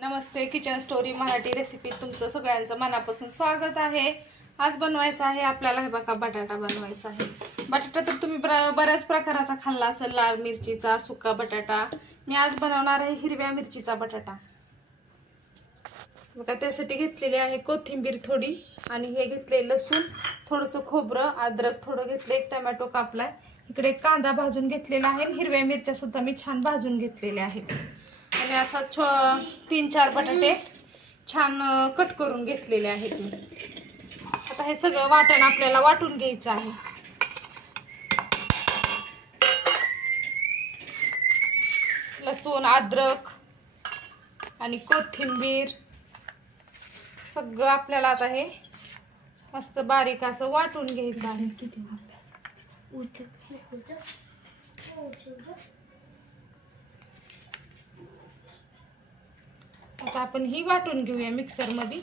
नमस्ते, kitchen story Marathi recipe तुमचं सगळ्यांचं मनापासून स्वागत आहे। आज बनवायचा आहे आपल्याला हे बघा बटाटा बनवायचा आहे। बटाटा तर तुम्ही बऱ्याच प्रकाराचा खाल्ला असेल, लाल मिरचीचा, सुका बटाटा। मी आज बनवणार आहे हिरव्या मिरचीचा बटाटा। बघा त्यासाठी घेतलेली आहे कोथिंबीर थोडी आणि हे घेतले लसूण, थोडंसं खोबरं, अद्रक थोडं घेतले, एक टोमॅटो कापलाय, इकडे कांदा भाजून घेतलेला आहे, हिरव्या मिरच्या सुद्धा मी छान भाजून घेतलेल्या आहेत आणि असा 3-4 बटाटे छान कट करून घेतलेले आहेत मी। आता हे सगळं वाटण आपल्याला वाटून घ्यायचं आहे। लसूण, अद्रक आणि कोथिंबीर सगळं आपल्याला आता हे मस्त बारीक असं वाटून घ्यायचं आहे। किती आता आपण ही वाटून घेऊया मिक्सर मध्ये।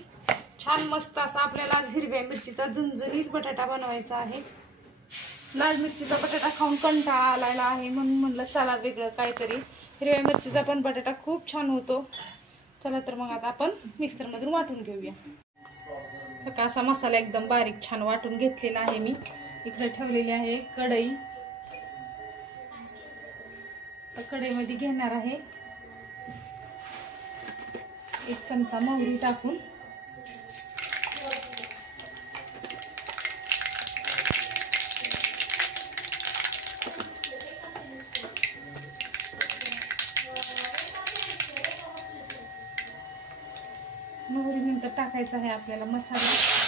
छान मस्त असा आपल्याला आज हिरव्या मिरचीचा झणझणीत बटाटा बनवायचा आहे। लाल मिरचीचा बटाटा खाऊन कंटाळा आलेला आहे म्हणून म्हणलं चला वेगळं काहीतरी। हिरव्या मिरचीचा पण बटाटा खूप छान होतो। चला तर मग आता आपण मिक्सर मधून वाटून घेऊया। बघा असा मसाला एकदम बारीक छान वाटून घेतलेला आहे मी। इकडे ठेवलेली आहे कढई। कढईमध्ये घेणार आहे 1 चमचा मोहरी टाकून, मोहरी नंतर टाकायचा आहे आपल्याला मसाला।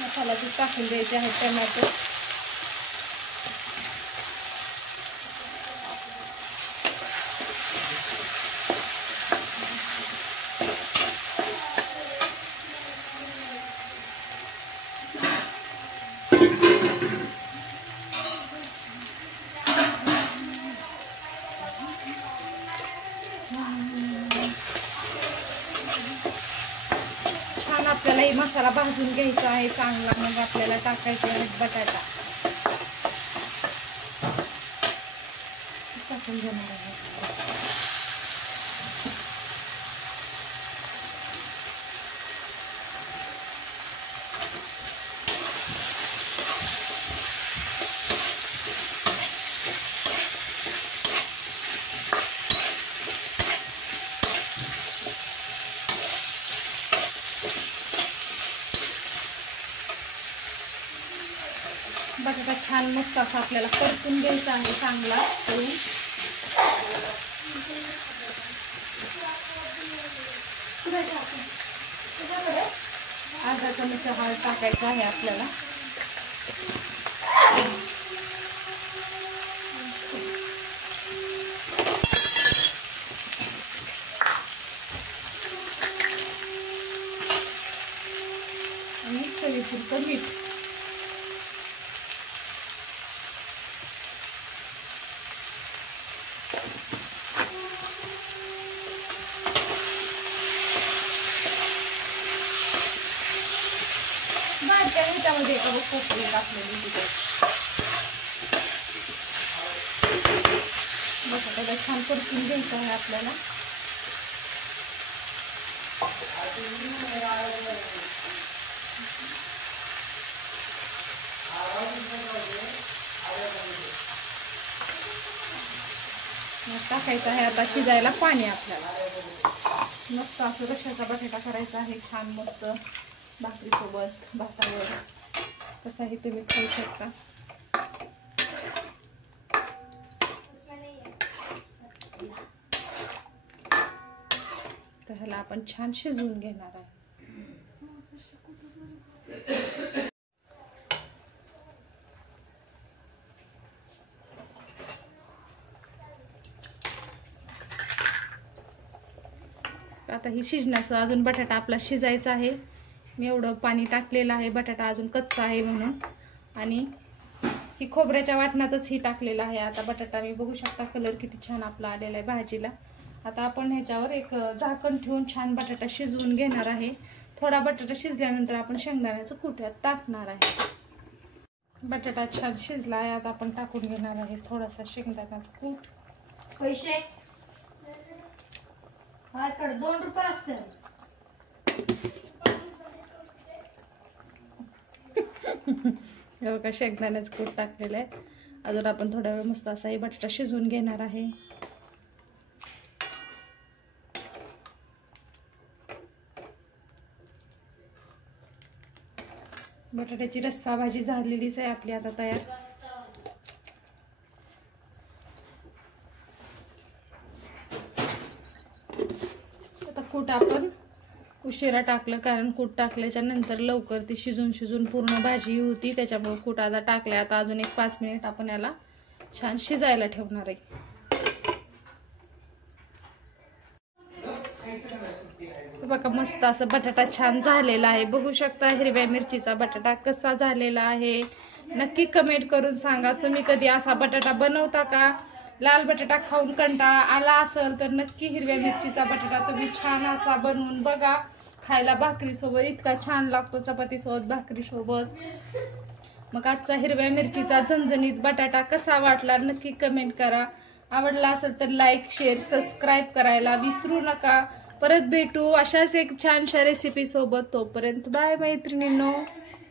मसाल्याचे टाकून द्यायचे आहे टोमॅटो, आपल्याला ही मसाला भाजून घ्यायचा आहे चांगला। मग आपल्याला टाकायचा आहे बटाटा टाकून घेणार आहे। बटाटा छान मस्त असा आपल्याला परतून घ्यायचा आहे चांगला करून। अर्धा चमचा हळद टाकायचा आहे आपल्याला। आणि चवीपुरतं मीठ। ह्याच्यामध्ये कोथिंबीर टाकलेली तिथे बटाटा छान परतून घ्यायचं आहे आपल्याला। टाकायचं आहे आता शिजायला पाणी आपल्याला। मस्त असं रश्श्याचा बटाटा करायचा आहे छान मस्त भाकरी सोबत, भातावर कसाही तुम्ही खाऊ शकता। तर ह्याला आपण छान शिजवून घेणार आहे। आता ही शिजण्याचं अजून बटाटा आपला शिजायचा आहे। मी एवढं पाणी टाकलेलं आहे, बटाटा अजून कच्चा आहे म्हणून। आणि ही खोबऱ्याच्या वाटणातच ही टाकलेलं आहे। आता बटाटा मी बघू शकता कलर किती छान आपला आलेला आहे भाजीला। आता आपण ह्याच्यावर एक झाकण ठेवून छान बटाटा शिजवून घेणार आहे। थोडा बटाटा शिजल्यानंतर आपण शेंगदाण्याचं कूट यात टाकणार आहे. बटाटा छान शिजला आहे, आता आपण टाकून घेणार आहे थोडासा शेंगदाण्याचं कूट. पैसे 2 रुपये असते. हे बघा शेंगदाण्याचं कूट टाकलेलं आहे. अजून आपण थोडा वेळ मस्त असा बटाटा शिजवून घेणार आहे. बटाट्याची रस्सा भाजी झालेलीच आहे आपली आता तयार. आता कूट आपण उशिरा टाकलं, कारण कूट टाकल्याच्या नंतर लवकर ती शिजून पूर्ण भाजी होती, त्याच्यामुळे कूट आता टाकले. आता अजून एक 5 मिनिट आपण याला छान शिजायला ठेवणार आहे. बघा मस्त असं बटाटा छान झालेला आहे. बघू शकता हिरव्या मिरचीचा बटाटा कसा झालेला आहे. नक्की कमेंट करून सांगा तुम्ही कधी असा बटाटा बनवता का. लाल बटाटा खाऊन कंटाळा आला असेल तर नक्की हिरव्या मिरचीचा बटाटा तुम्ही छान असा बनवून बघा. खायला भाकरीसोबत इतका छान लागतो, चपातीसोबत भाकरीसोबत. मग आजचा हिरव्या मिरचीचा झणझणीत बटाटा कसा वाटला नक्की कमेंट करा. आवडला असेल तर लाईक शेअर सबस्क्राईब करायला विसरू नका. परत भेटू अशाच एक छानशा रेसिपी सोबत. तोपर्यंत बाय मैत्रिणींनो.